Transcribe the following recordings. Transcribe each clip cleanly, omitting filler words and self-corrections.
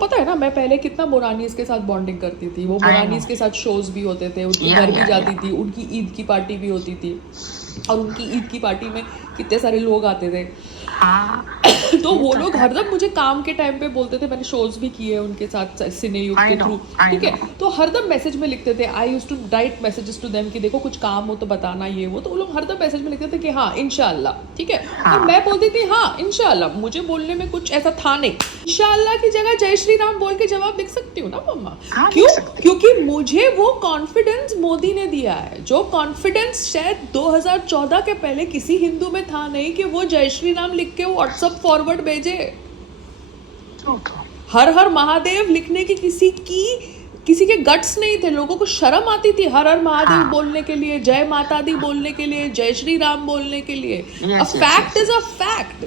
पता है ना, मैं पहले कितना मोरानीज के साथ बॉन्डिंग करती थी, वो मोरानीज के साथ शोज भी होते थे, उनके घर भी जाती थी, उनकी ईद की पार्टी भी होती थी, और उनकी ईद की पार्टी में कितने सारे लोग आते थे। तो वो लोग हरदम मुझे काम के टाइम पे बोलते थे, मैंने शोज भी किए उनके साथ सिनेयुग के थ्रू, ठीक है, तो हरदम मैसेज में लिखते थे, I used to write messages to them कि देखो कुछ काम हो तो बताना, ये वो, तो वो लोग हरदम मैसेज में लिखते थे कि हाँ इंशाल्लाह, ठीक है, और मैं बोलती थी हाँ इंशाल्लाह, मुझे बोलने में कुछ ऐसा था नहीं, इंशाल्लाह की जगह जय श्री राम बोल के जवाब लिख सकती हूँ ना मम्मा। क्यों? क्योंकि मुझे वो कॉन्फिडेंस मोदी ने दिया है, जो कॉन्फिडेंस शायद 2014 के पहले किसी हिंदू में था नहीं, कि वो जय श्री राम लिख के व्हाट्सएप फॉरवर्ड भेजे। हर हर महादेव लिखने की किसी के गट्स नहीं थे, लोगों को शर्म आती थी हर हर महादेव बोलने के लिए, जय माता दी बोलने के लिए, जय श्री राम बोलने के लिए। A fact is a fact,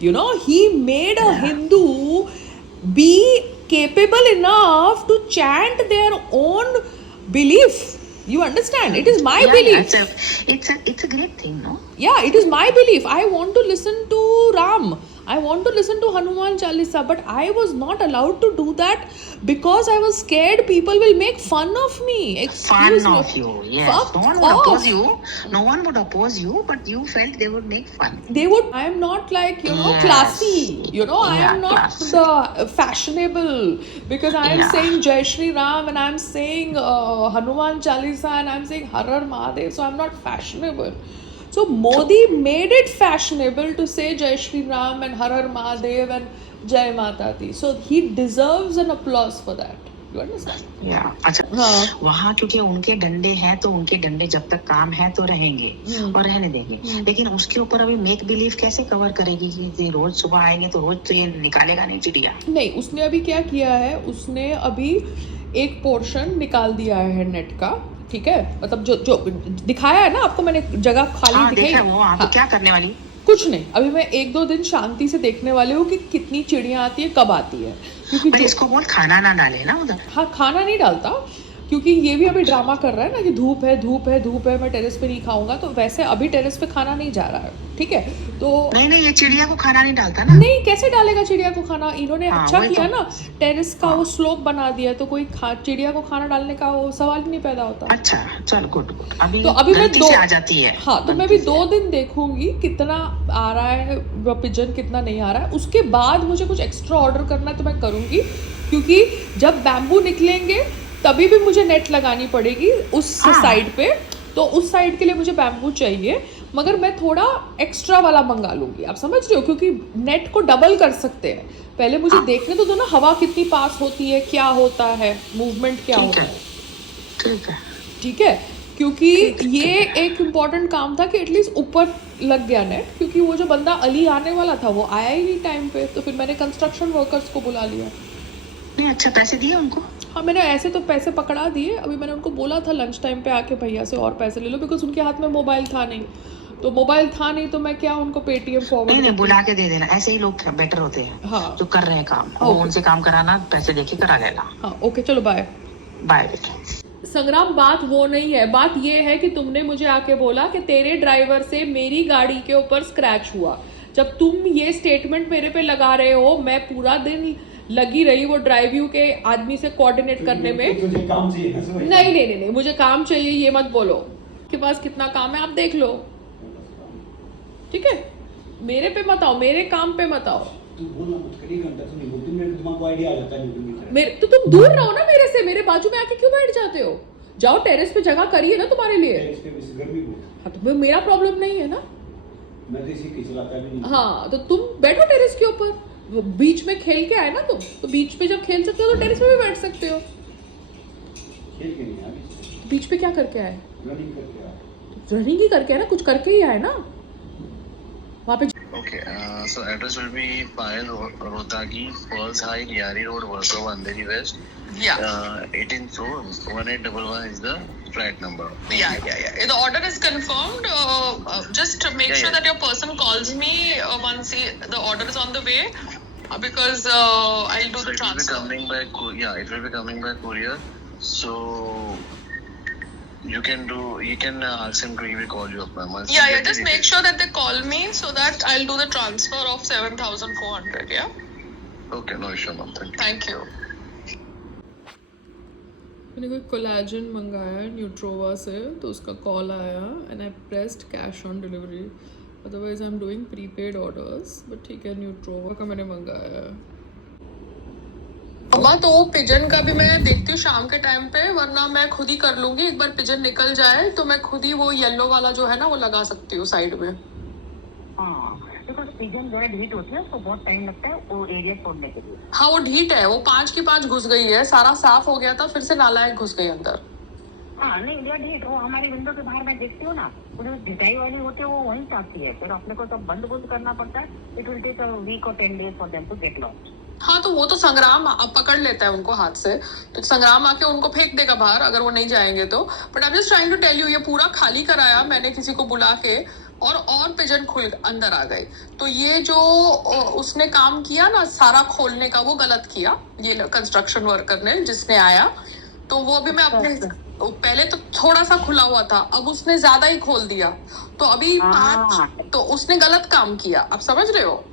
you know, he made a Hindu be capable enough to chant their own belief. You understand? It is my belief. It's a great thing, no? Yeah, it is my belief. I want to listen to Ram. I want to listen to Hanuman Chalisa, but I was not allowed to do that because I was scared people will make fun of me. Excuse me. Of you, yes. Fuck no one would oppose you. No one would oppose you, but you felt they would make fun. They would. I am not like, you know, classy. You know, I am not classy. The fashionable, because I am saying Jai Shri Ram and I am saying Hanuman Chalisa and I am saying Har Har Mahadev, so I am not fashionable. So Modi made it fashionable to say Jai Shri Ram and Har Har Mahadev and Jai Mata Di. So he deserves an applause for that. You understand? Yeah. अच्छा, वहाँ क्योंकि उनके डंडे हैं तो उनके डंडे जब तक काम है तो रहेंगे और रहने देंगे, लेकिन उसके ऊपर अभी मेक बिलीव कैसे कवर करेगी कि रोज सुबह आएंगे तो रोज तो ये निकालेगा नहीं चिड़िया। नहीं, उसने अभी क्या किया है, उसने अभी एक पोर्शन निकाल दिया है नेट का, ठीक है, मतलब जो दिखाया है ना आपको, मैंने जगह खाली दिखाई है, वो तो क्या करने वाली, कुछ नहीं, अभी मैं 1-2 दिन शांति से देखने वाली हूँ कि कितनी चिड़िया आती है, कब आती है, क्योंकि इसको बोल खाना ना डाले ना उधर। हाँ, खाना नहीं डालता, क्योंकि ये भी अभी ड्रामा कर रहा है ना कि धूप है धूप है धूप है, मैं टेरेस पे नहीं खाऊंगा, तो वैसे अभी टेरेस पे खाना नहीं जा रहा है, ठीक है, तो नहीं ये चिड़िया को खाना नहीं डालता ना। नहीं, कैसे डालेगा चिड़िया को खाना, इन्होंने अच्छा किया ना, टेरेस का वो स्लोप बना दिया, तो कोई चिड़िया को खाना डालने का वो सवाल ही नहीं पैदा होता। अच्छा चल गुड, अभी तो अभी मैं 2 आ जाती है। हाँ, तो मैं भी 2 दिन देखूंगी कितना आ रहा है पिजन, कितना नहीं आ रहा है, उसके बाद मुझे कुछ एक्स्ट्रा ऑर्डर करना है तो मैं करूंगी, क्योंकि जब बैम्बू निकलेंगे तभी भी मुझे नेट लगानी पड़ेगी उस साइड पे, तो उस साइड के लिए मुझे बैम्बू चाहिए, मगर मैं थोड़ा एक्स्ट्रा वाला मंगा लूंगी, आप समझ रहे हो, क्योंकि नेट को डबल कर सकते हैं, पहले मुझे देखने तो दो ना हवा कितनी पास होती है, क्या होता है, मूवमेंट क्या होता है, ठीक है, क्योंकि ये एक इम्पॉर्टेंट काम था कि एटलीस्ट ऊपर लग गया नेट, क्योंकि वो जो बंदा अली आने वाला था वो आया ही नहीं टाइम पे, तो फिर मैंने कंस्ट्रक्शन वर्कर्स को बुला लिया। नहीं, अच्छा पैसे दिए उनको? हाँ, मैंने ऐसे तो पैसे पकड़ा दिए, अभी मैंने उनको बोला था लंच टाइम पे आके भैया से और पैसे ले लो, बिकॉज उनके हाथ में मोबाइल था नहीं, तो मैं क्या उनको पेटीएम फॉरवर्ड नहीं बुला के दे देना, ऐसे ही लोग बेटर होते हैं। हाँ, जो कर रहे हैं काम, वो उनसे काम कराना, पैसे देके करा लेना। हाँ, ओके, चलो बाय बेटा। संग्राम, बात वो नहीं है, बात ये है कि तुमने मुझे आके बोला कि तेरे ड्राइवर से मेरी गाड़ी के ऊपर स्क्रैच हुआ, जब तुम ये स्टेटमेंट मेरे पे लगा रहे हो, मैं पूरा दिन लगी रही वो ड्राइव के आदमी से कोऑर्डिनेट करने में। तुझे काम चाहिए? नहीं, मुझे काम चाहिए ये मत बोलो, के पास कितना काम है आप देख लो, ठीक है, मेरे पे मत आओ, मेरे काम पे मत आओ। तू बोलना मत, करी घंटा सुनी, 2-3 मिनट दिमाग को आइडिया आ जाता है मेरे, तो तुम दूर रहो ना मेरे से, मेरे बाजू में आके क्यों बैठ जाते हो, जाओ टेरेस पे जगह करिए ना तुम्हारे लिए। टेरेस पे वैसे गर्मी बहुत। हाँ, तो मेरा प्रॉब्लम नहीं है ना, मैं तो इसी के चलाता भी नहीं। हाँ, तो तुम बैठो टेरेस के ऊपर, बीच में खेल के आए ना तुम, तो बीच पे जब खेल सकते हो तो टेरेस पे भी बैठ सकते हो। खेल के नहीं आए, बीच पे क्या करके आए? रनिंग करके आए। रनिंग ही करके आए ना, कुछ करके ही आए ना वहाँ पे। Okay, so address will be Payal Rotagi, Pearls High, Yari Road, Warsaw, Andheri West. Yeah. 18th floor, 1811 is the flat number. Yeah. The order is confirmed. Just make sure that your person calls me once the order is on the way, because I'll do the transfer. It will be coming by courier. So you can ask him to he will call you up, ma'am. Just make sure that they call me so that I'll do the transfer of 7,400. Yeah. Okay, no issue, ma'am. Thank you. Thank you. मैंने कोई collagen मंगाया न्यूट्रोवा से, तो उसका call आया and I pressed cash on delivery, otherwise I am doing prepaid orders, but ठीक है न्यूट्रोवा का मैंने मंगाया है। अम्मा तो पिजन का भी मैं देखती हूँ शाम के टाइम पे, वरना मैं खुद ही कर लूंगी। एक बार पिजन निकल जाए तो मैं खुद ही वो येलो वाला जो है ना वो लगा सकती हूँ साइड में। हाँ, बिकॉज पिजन जो है हीट होती है, उसको बहुत टाइम लगता है वो एरिया छोड़ने के लिए। हाँ वो ढीठ है, वो 5 की 5 घुस गई है, सारा साफ हो गया था, फिर से नालायक घुस गई अंदर। हाँ नहीं, इंडिया हीट वो हमारी विंडो के बाहर मैं देखती हूँ ना, वो जो ढिटाई वाली होती है वो वहीं चाहती है, फिर अपने को सब बंद करना पड़ता है। It will take a week और 10 days for them to get lost. हाँ तो वो तो संग्राम अब पकड़ लेता है उनको हाथ से, तो संग्राम आके उनको फेंक देगा बाहर अगर वो नहीं जाएंगे तो। But I am just trying to tell you, ये पूरा खाली कराया मैंने किसी को बुला के, और पिजन खुल अंदर आ गए। तो ये जो उसने काम किया ना सारा खोलने का, वो गलत किया ये कंस्ट्रक्शन वर्कर ने जिसने आया। तो वो अभी मैं अपने पहले तो थोड़ा सा खुला हुआ था, अब उसने ज्यादा ही खोल दिया, तो अभी 5, तो उसने गलत काम किया। आप समझ रहे हो?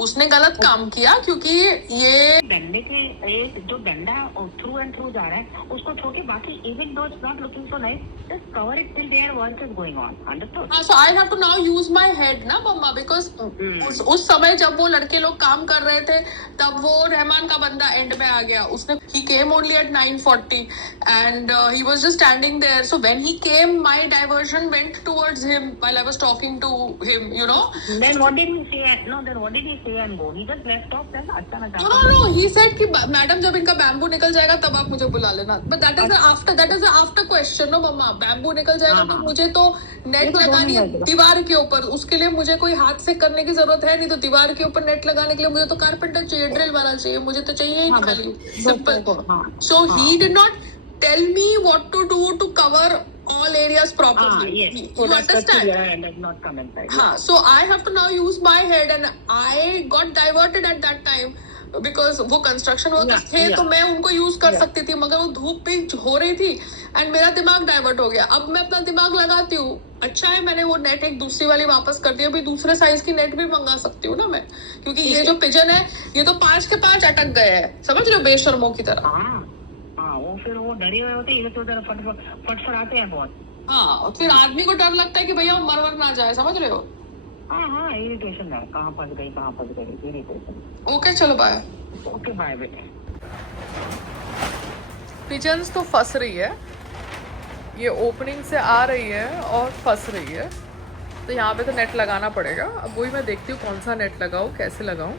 उसने गलत काम किया क्योंकि ये डंडे के एक जो डंडा थ्रू एंड थ्रू जा रहा है उसको छोड़ के बाकी even though it's not looking so nice, just cover it till their work is going on. Understood? हाँ, so I have to now use my head ना मम्मा, बिकॉज उस समय जब वो लड़के लोग काम कर रहे थे तब वो रहमान का बंदा एंड में आ गया। उसने he came only at 9:40 and he was just standing there. So when he came my diversion went towards him while I was talking to him, you know. Then what did he say? No, then what did he say and go? He just left off then. अच्छा ना No, he said कि madam जब इनका bamboo निकल जाएगा तब आप मुझे बुला लेना। But that is after question. No मम्मा, बैम्बू निकल जाएगा तो मुझे तो नेट लगानी है दीवार के ऊपर, उसके लिए मुझे कोई हाथ से करने की जरूरत है नहीं। तो दीवार के ऊपर नेट लगाने के लिए मुझे तो कारपेंटर चाहिए, ड्रिल वाला चाहिए, मुझे तो चाहिए ही खाली simple. So he did not tell me what to do to cover all areas properly. You understand? So I have to now use my head and I got diverted at that time because वो construction workers थे तो मैं उनको use कर सकती थी, मगर वो धूप भी हो रही थी एंड मेरा दिमाग डाइवर्ट हो गया। अब मैं अपना दिमाग लगाती हूँ। अच्छा है मैंने वो नेट एक दूसरी वाली वापस कर दी, अभी दूसरे साइज की नेट भी मंगा सकती हूँ ना मैं, क्योंकि ये जो पिजन है ये तो 5 के 5 अटक गए हैं, समझ रहे हो, बेशर्मों की तरह। वो फिर वो डरे हुए होते हैं, इधर फटफड़ाते हैं बहुत। हाँ, फिर आदमी को डर लगता है कि भैया मरवर ना जाए, समझ रहे हो। हाँ, इरिटेशन है, कहाँ फंस गई इरिटेशन। ओके चलो बाय। ओके बाय बेटे। पिजन्स तो फंस रही है, ये ओपनिंग से आ रही है और फंस रही है, तो यहाँ पे तो नेट लगाना पड़ेगा। अब वही मैं देखती हूँ कौन सा नेट लगाऊँ, कैसे लगाऊँ।